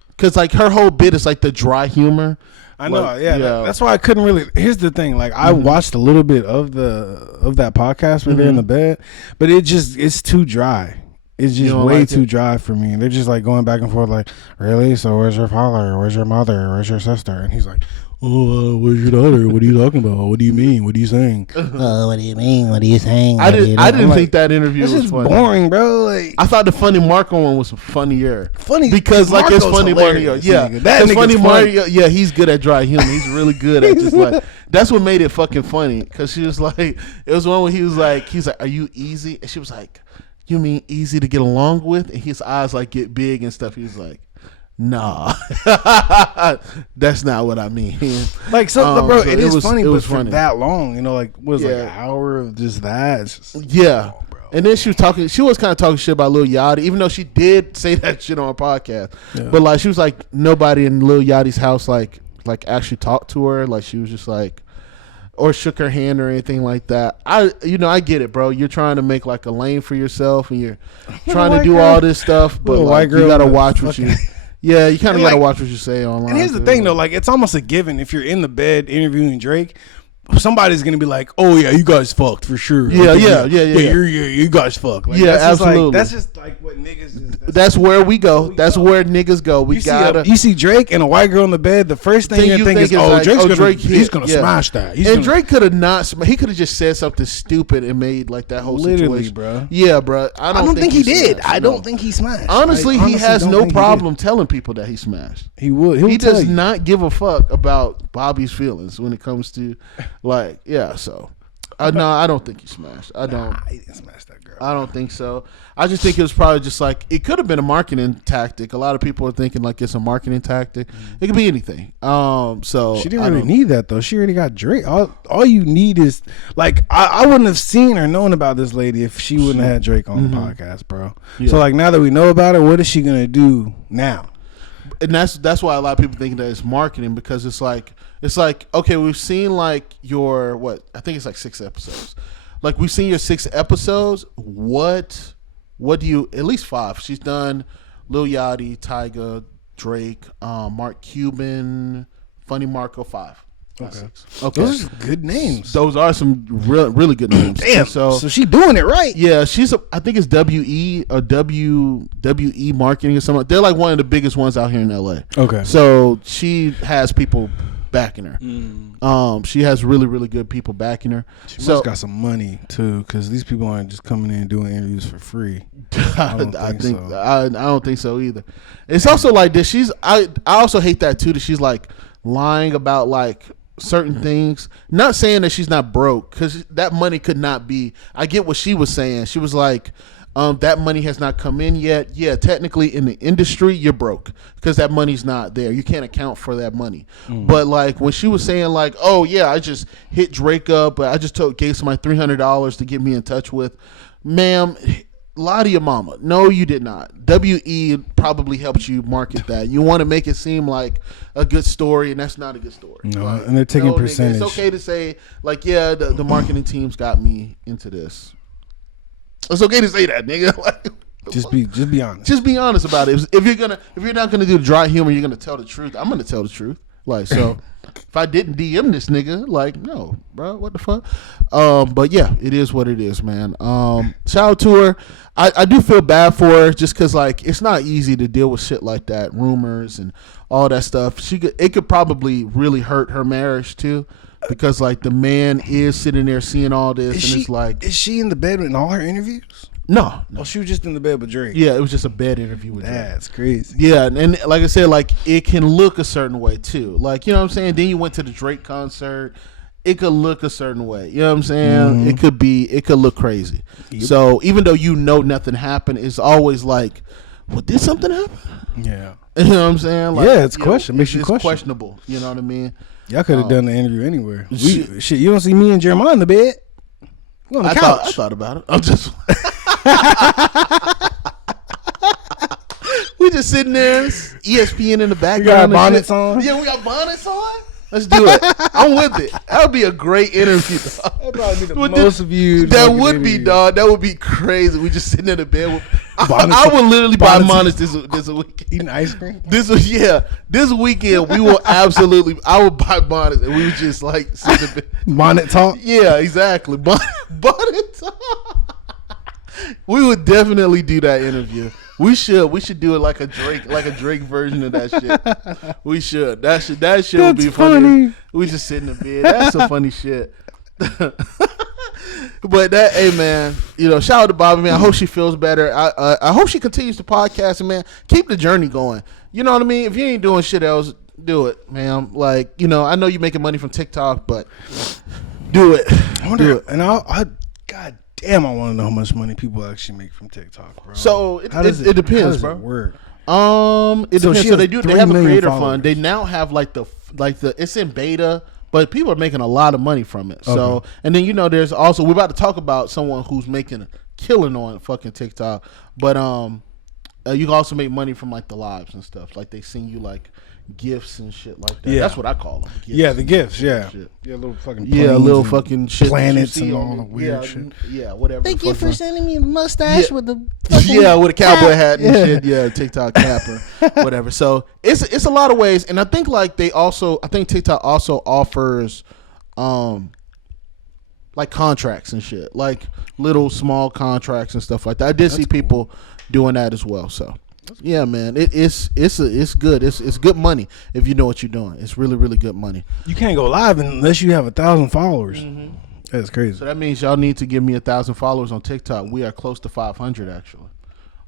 because like her whole bit is like the dry humor. I know, like, yeah. That's why I couldn't really. Here's the thing, like I watched a little bit of that podcast when they're in the bed, but it's too dry. It's just way too dry for me. And they're just like going back and forth, like, really? So where's your father? Where's your mother? Where's your sister? And he's like, oh, where's your daughter? What are you talking about? What do you mean? What are you saying? What do you mean? What are you saying? I didn't think that interview was funny. Boring, bro. Like, I thought the Funny Marco one was funnier. Funny because like it's Funny Mario. Yeah, that's Funny Mario. Yeah, he's good at dry humor. He's really good at just like. That's what made it fucking funny. Because she was like, it was one where he's like, are you easy? And she was like, you mean easy to get along with? And his eyes like get big and stuff. He was like, nah, that's not what I mean. Like, bro, so it is funny, but for funny. that long, you know, like was like an hour of just that. It's just, yeah. And then she was kind of talking shit about Lil Yachty, even though she did say that shit on her podcast. Yeah. But like, she was like, nobody in Lil Yachty's house like actually talked to her. Like, she was just like, or shook her hand or anything like that. I get it, bro. You're trying to make like a lane for yourself, and you're trying to do all this stuff, but like, you gotta watch what you. Yeah, you kind of gotta watch what you say online. And here's the thing, though, like it's almost a given if you're in the bed interviewing Drake. Somebody's gonna be like, "Oh yeah, you guys fucked for sure." Yeah, you guys fucked. Like, yeah, absolutely. That's just like what niggas is. That's where we go. That's where niggas go. You see Drake and a white girl in the bed. The first thing you think is, "Oh, like, he's gonna smash that." Drake could have not. He could have just said something stupid and made like that whole situation, bro. Yeah, bro. I don't think he did. Smashed, I don't think he smashed. Honestly, he has no problem telling people that he smashed. He would. He does not give a fuck about Bobby's feelings when it comes to, like, yeah. So, no, I don't think he smashed. He didn't smash that girl. I don't think so. I just think it was probably just like, it could have been a marketing tactic. A lot of people are thinking like it's a marketing tactic. It could be anything. So she didn't really need that though. She already got Drake. All you need is like, I wouldn't have seen or known about this lady if she wouldn't have had Drake on the podcast, bro. Yeah. So like, now that we know about her, what is she gonna do now? And that's why a lot of people think that it's marketing, because it's like, okay, we've seen like your I think it's like 6 episodes. Like, we've seen your 6 episodes. What do you, at least 5. She's done Lil Yachty, Tyga, Drake, Mark Cuban, Funny Marco, 5. Okay. Those are good names. Those are some really good names. Damn. So she doing it right. Yeah, I think it's WE or WE Marketing or something. They're like one of the biggest ones out here in LA. Okay. So she has people backing her. She has really, really good people backing her. She must got some money too, because these people aren't just coming in and doing interviews for free. I don't think so either. It's also like this. I also hate that too, that she's like lying about like certain things. Not saying that she's not broke, because that money could not be. I get what she was saying. She was like, that money has not come in yet. Yeah, technically in the industry, you're broke because that money's not there. You can't account for that money. But like when she was saying like, oh yeah, I just hit Drake up. I just gave somebody $300 to get me in touch with. Ma'am, lie to your mama. No, you did not. WE probably helped you market that. You want to make it seem like a good story, and that's not a good story. No, like, and they're taking nigga, percentage. it's okay to say like, yeah, the marketing teams got me into this. It's okay to say that, nigga. Like, just be honest. Just be honest about it. If you're not gonna do dry humor, you're gonna tell the truth. I'm gonna tell the truth. Like, so if I didn't DM this nigga, like, no, bro, what the fuck? But yeah, it is what it is, man. Shout out to her. I do feel bad for her just because like it's not easy to deal with shit like that, rumors and all that stuff. It could probably really hurt her marriage too. Because like the man is sitting there seeing all this, and it's like, is she in the bed in all her interviews? No. Oh, she was just in the bed with Drake. Yeah, it was just a bed interview with Drake. That's crazy. Yeah, and like I said, like it can look a certain way too. Like, you know what I'm saying? Then you went to the Drake concert. It could look a certain way. You know what I'm saying? It could look crazy. Yep. So even though you know nothing happened, it's always like, well, did something happen? Yeah. You know what I'm saying? Like, yeah, it's question. Makes you question. Questionable. You know what I mean? Y'all could have done the interview anywhere. Shit, you don't see me and Jeremiah in the bed. We on the couch. I thought about it. I'm just. We just sitting there, ESPN in the background. We got bonnets on. Yeah, we got bonnets on. Let's do it. I'm with it. That would be a great interview. That'd probably be the most viewed. That would be, dog. That would be crazy. We just sitting in the bed. I would literally buy bonnets this weekend. Eating ice cream. This weekend we will absolutely. I would buy bonnets and we would just like sit in the bed. Bonnet talk. Yeah, exactly. Bonnet talk. We would definitely do that interview. We should do it like a Drake version of that shit. We should. That shit would be funny. We just sit in the bed. That's some funny shit. But that, hey man, you know, shout out to Bobby, man. I hope she feels better. I hope she continues to podcast, and man, keep the journey going. You know what I mean? If you ain't doing shit else, do it, man. Like, you know, I know you're making money from TikTok, but do it. Do it. And God damn, I want to know how much money people actually make from TikTok, bro. So it depends, how does bro. It work? It depends. So they have a creator fund. followers. They now have like the it's in beta, but people are making a lot of money from it. So Okay. and then, you know, there's also, we're about to talk about someone who's making a killing on fucking TikTok, but you can also make money from like the lives and stuff. Like they send you like gifts and shit like that. Yeah. That's what I call them. Yeah, the gifts. Yeah, Shit. yeah, little fucking Little fucking shit. planets that you see and all on the weird shit. Yeah, whatever. Thank the you fuck for on- sending me a mustache with the fucking Yeah, with a cowboy hat and Yeah. shit. Yeah, TikTok capper, whatever. So it's a lot of ways, and I think like I think TikTok also offers, like contracts and shit, like little small contracts and stuff like that. I did see people doing that as well. So yeah, man, it's good. It's good money if you know what you're doing. It's really, really good money. You can't go live unless you have 1,000 followers. That's crazy. So that means y'all need to give me 1,000 followers on TikTok. We are close to 500 actually.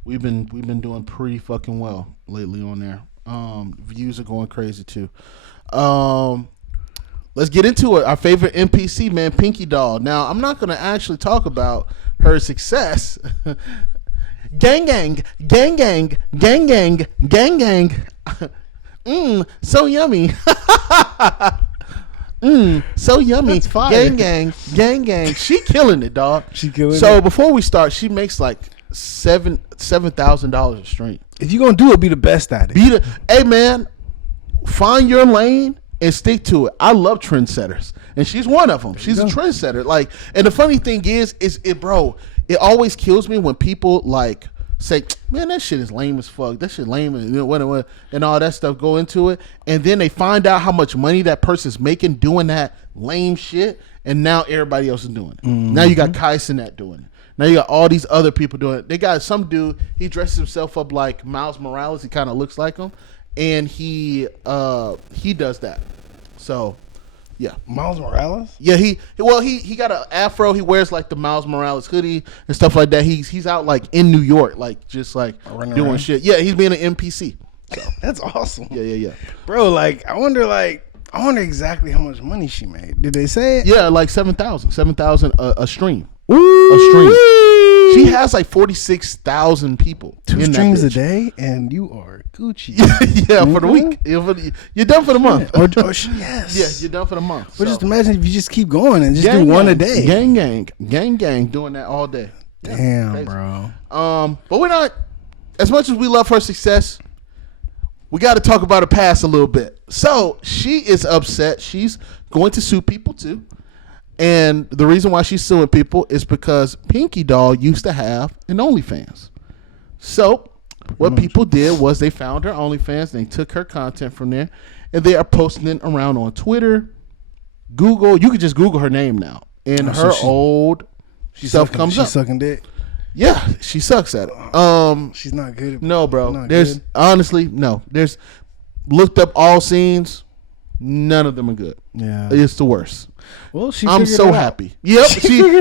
We've been doing pretty fucking well lately on there. Views are going crazy too. Let's get into it. Our favorite NPC, man, Pinky Doll. Now, I'm not gonna actually talk about her success. Gang gang, gang gang, gang gang, gang gang. So yummy. So yummy. That's fire. Gang gang, gang gang. She killing it, dog. She killing So it. before we start, she makes like $7,000 a stream. If you're gonna do it, be the best at it. Hey man, find your lane and stick to it. I love trendsetters, and she's one of them. She's a trendsetter. Like, and the funny thing is bro, it always kills me when people like say, man, that shit is lame as fuck. That shit lame, and, you know, what, and all that stuff go into it, and then they find out how much money that person's making doing that lame shit, and now everybody else is doing it. Now you got Kai Cenat doing it. Now you got all these other people doing it. They got some dude, he dresses himself up like Miles Morales. He kind of looks like him, and he does that. So yeah, Miles Morales. yeah, he got an afro. He wears like the Miles Morales hoodie and stuff like that. He's out like in New York, like just like Running doing around. shit. Yeah, he's being an NPC. So That's awesome. yeah. Bro, like I wonder, like I wonder exactly how much money she made. Did they say it? Yeah, like 7,000 a stream. Ooh. A stream. She has like 46,000 people. 2 streams a day, and you are Gucci. Yeah, for the week. You're done for the month. Yes. Yeah, you're done for the month. But just imagine if you just keep going and just do one a day. Gang, doing that all day. Damn, bro. But we're not. As much as we love her success, we got to talk about her past a little bit. So she is upset. She's going to sue people too. And the reason why she's suing people is because Pinky Doll used to have an OnlyFans. So what people did was they found her OnlyFans, and they took her content from there, and they are posting it around on Twitter, Google. You could just Google her name now, and her old stuff comes up. She's sucking dick. Yeah, she sucks at it. She's not good. No, bro. There's honestly no. There's looked up all scenes. None of them are good. Yeah, it's the worst. Well, I'm so happy. Yep,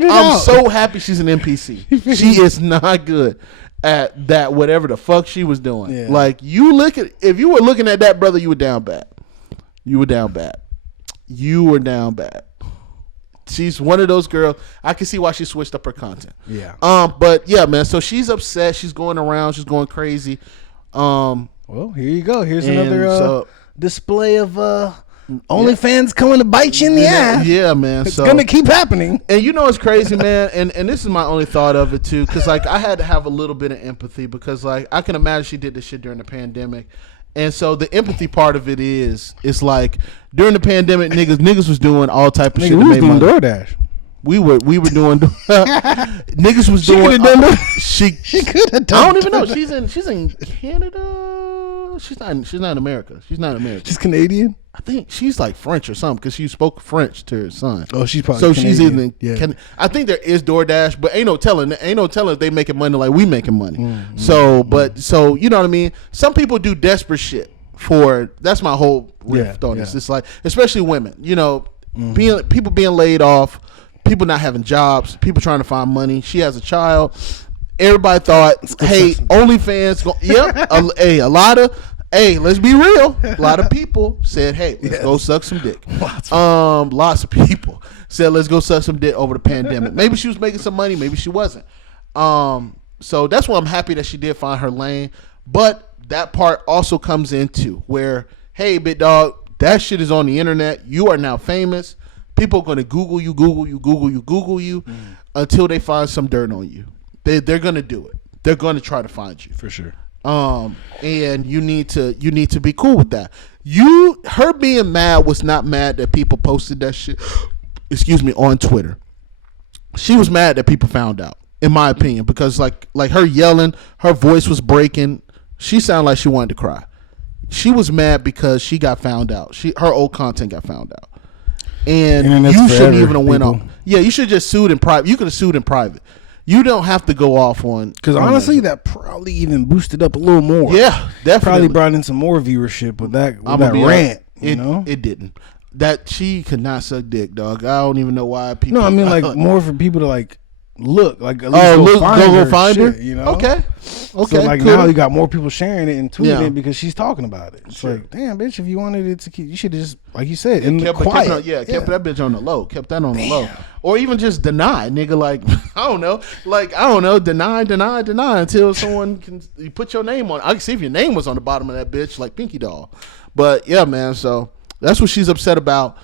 I'm so happy she's an NPC. She is not good at that. Whatever the fuck she was doing. Yeah. Like if you were looking at that, brother, you were down bad. You were down bad. She's one of those girls. I can see why she switched up her content. Yeah. But yeah, man. So she's upset. She's going around. She's going crazy. Well, here you go. Here's another display of OnlyFans coming to bite you in the ass. Yeah, man. It's gonna keep happening. And you know it's crazy, man. And this is my only thought of it too, because like I had to have a little bit of empathy because like I can imagine she did this shit during the pandemic. And so the empathy part of it is, it's like during the pandemic, niggas was doing all type of shit. We was doing DoorDash. We were doing. Niggas was doing. She could have done. I don't even know. She's in Canada. She's not in America. She's not American. She's Canadian. I think she's like French or something because she spoke French to her son. Oh, she's probably so Canadian. She's either. I think there is DoorDash, but ain't no telling if they making money like we making money. So you know what I mean. Some people do desperate shit for. That's my whole riff on this. It's like, especially women. You know, people being laid off, people not having jobs, people trying to find money. She has a child. Everybody thought, hey, OnlyFans. A lot of. Hey, let's be real. A lot of people said, hey, let's go suck some dick. Lots of people said, let's go suck some dick over the pandemic. Maybe she was making some money. Maybe she wasn't. So that's why I'm happy that she did find her lane. But that part also comes into where, hey, big dog, that shit is on the internet. You are now famous. People are going to Google you until they find some dirt on you. They're going to do it. They're going to try to find you. For sure. And you need to be cool with that. Her being mad was not mad that people posted that shit, on Twitter. She was mad that people found out, in my opinion, because like her yelling, her voice was breaking. She sounded like she wanted to cry. She was mad because she got found out. Her old content got found out. And you shouldn't even have went off. Yeah, you should have just sued in private. You could have sued in private. You don't have to go off on, because honestly, that probably even boosted up a little more. Yeah, definitely. Probably brought in some more viewership with that rant. It didn't. That she could not suck dick, dog. I don't even know why people. No, I mean like more for people to like look, like at least go find her. You know? Okay. So like cool. Now you got more people sharing it and tweeting it because she's talking about it. It's like, damn, bitch, if you wanted it to keep, you should have just, like you said, kept that bitch on the low. Kept that on the low. Or even just deny, nigga. Like I don't know, deny until someone can you put your name on. I can see if your name was on the bottom of that bitch, like Pinky Doll. But yeah, man. So that's what she's upset about.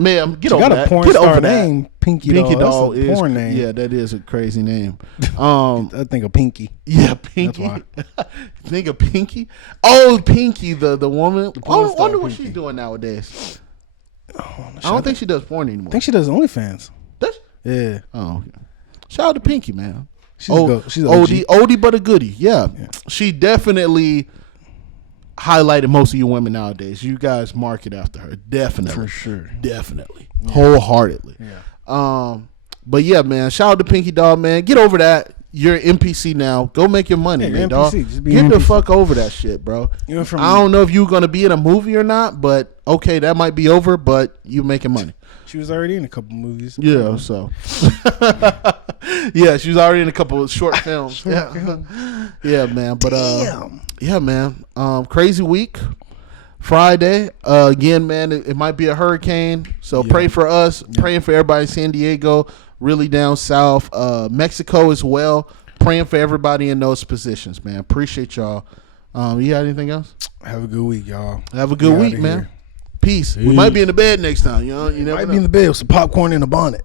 Man, get over that. Got a porn star name, Pinky Doll. That's a porn name. Yeah, that is a crazy name. I think of Pinky. Yeah, Pinky. Think of Pinky. Oh, Pinky, the woman. I wonder what she's doing nowadays. I don't think she does porn anymore. I think she does OnlyFans. Does she? Yeah. Oh, okay. Shout out to Pinky, man. She's oldie but a goodie. Yeah. She definitely highlighted most of you women nowadays. You guys market after her, definitely, for sure, definitely, wholeheartedly. Yeah. But yeah, man. Shout out to Pinky Doll, man. Get over that. You're an NPC now. Go make your money, man, dog. Get the fuck over that shit, bro. I don't know if you're gonna be in a movie or not, but okay, that might be over. But you making money. She was already in a couple movies. Yeah, so yeah, she was already in a couple of short films. Yeah, man. But yeah, man. Crazy week. Friday. Again, man, it might be a hurricane, so pray for us. Praying for everybody in San Diego, really down south, Mexico as well. Praying for everybody in those positions, man. Appreciate y'all. You got anything else? Have a good week, y'all. Have a good week, man. Here. Peace. We might be in the bed next time. You know, you never Might know. be in the bed with some popcorn in a bonnet.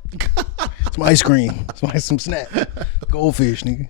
Some ice cream. Some snack. Goldfish, nigga.